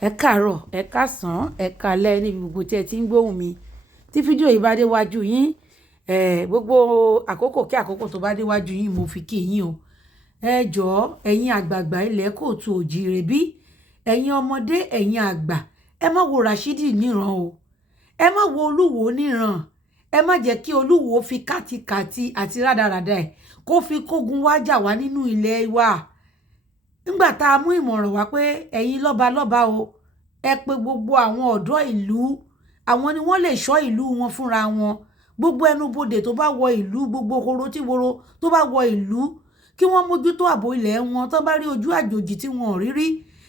Ẹ káàárọ̀, ẹ káàsán, ẹ káalẹ́ níbi gbogbo tí ẹ ti ń gbóhùn mi. Tí fídíò yìí bá déwájú yín, gbogbo àkókò kí àkókò tó bá déwájú yín mo fi kí yín o. Ẹ jọ̀ọ́ ẹ̀yin àgbààgbà ilẹ̀ kóòtù òjíire bí, ẹ̀yin ọmọdé, ẹ̀yin àgbà, ẹ má wo Rashidi níran o. Ẹ má wo Olúwo níran. Ẹ má jẹ́ kí Olúwo fi kátikàti àti rádaràda ẹ̀ kó fi kógun wá jà wá nínú ilẹ̀ wa. Nígbà tá a mú ìmọ̀ràn wá pé ẹ̀yin lọ́balọ́ba o, ẹ pe gbogbo àwọn ọ̀dọ́ ìlú, àwọn ni wọ́n lè ṣọ́ ìlú wọn fúnra wọn. Gbogbo ẹnubodè tó bá wọ ìlú, gbogbo horo tí woro tó bá wọ ìlú, kí wọ́n mójútó ààbò ilẹ̀ wọn. Tó bá rí ojú àjòjì tí wọn ò rí rí,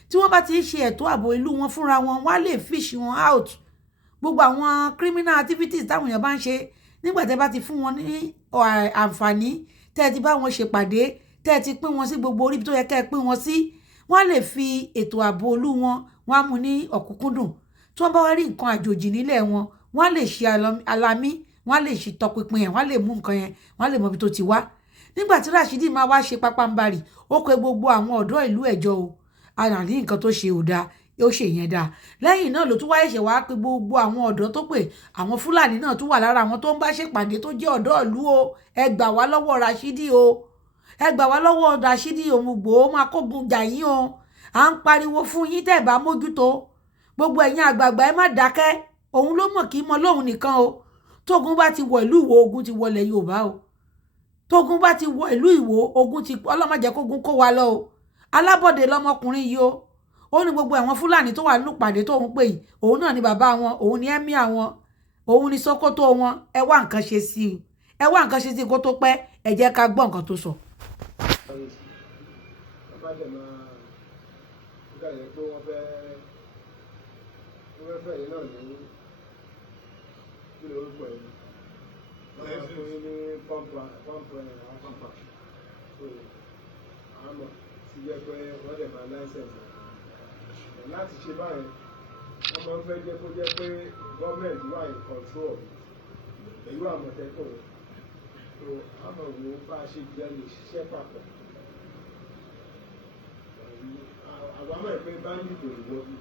tí wọ́n bá ti ń ṣe ẹ̀tọ́ ààbò ìlú wọn fúnra wọn, wọ́n á lè fish wọn out. Gbogbo àwọn criminal activities táwọn èèyàn bá ń ṣe, nígbà tẹ́ bá ti fún wọn ní àǹfààní, tẹ́ ti bá wọn ṣèpàdé, tẹ́ ti pín wọn sí gbogbo orí tó yẹ kẹ́ pín wọn sí, wọ́n á lè fi ètò ààbò ìlú wọn, wọ́n á mú ní ọ̀kúnkúndùn. Tí wọ́n bá wá rí nǹkan àjòjì nílẹ̀ wọn, wọ́n á lè ṣe alamí, wọ́n á lè ṣe tọpinpin ẹ̀, wọ́n á lè mú nǹkan yẹn, wọ́n á lè mọ ibi tó ti wá. Nígbà tí Rashidi máa wá ṣe pápánbarì, ó pe gbogbo àwọn ọ̀dọ́ ìlú ẹ̀jọ́ o. Àní nǹkan tó ṣe ò dáa, ó ṣe yẹn dáa. Lẹ́yìn náà ló tún wáyé ṣe wá pé gbogbo àwọn ọ̀dọ́ tó pè, àwọn Fúlàní náà tún wà lára àwọn tó ń bá ṣèpàdé tó jẹ́ ọ̀dọ́ ìlú o. Ẹ gbà wá lọ́wọ́ Rashidi o. Ẹ gbà wá lọ́wọ́ Rashidi Òmùgbò, ó máa kógun jà yín o. À ń pariwo fún yín tẹ́ bá mójútó. Gbogbo ẹ̀yin àgbààgbà ẹ má dákẹ́. Òun ló mọ̀ kí mọ lóhun nìkan o. Tógun bá ti wọ ìlú Ìwó, ogun ti wọlẹ̀ Yorùbá o. Tógun bá ti wọ ìlú Ìwó, ogun ti Ọlọ́run má jẹ́ kógun kó wa lọ o. Alábọ̀dé lọmọkùnrin yìí o. Ó ní gbogbo àwọn Fúlàní tó wà nínú ìpàdé tó ń pè yìí, òun náà ni bàbá wọn, òun ni Emir wọn, òun ni Sókótó wọn. Ẹ wá nǹkan ṣe sí i. Ẹ wá nǹkan ṣe sí i kó tó pẹ́. Ẹ jẹ́ ká gbọ́ nǹkan tó sọ. Láti ṣe báyìí, wọ́n máa ń fẹ́ jẹ́ kó jẹ́ pé gọ́ọ̀mẹ̀ntì wà in control pẹ̀lú Àmọ̀tẹ́kùn. Àmọ̀ wo bá a ṣe jẹ́ lè ṣiṣẹ́ papọ̀. Àwọn àmọ̀ ìpín bá ń dìbò ìwọ́bí.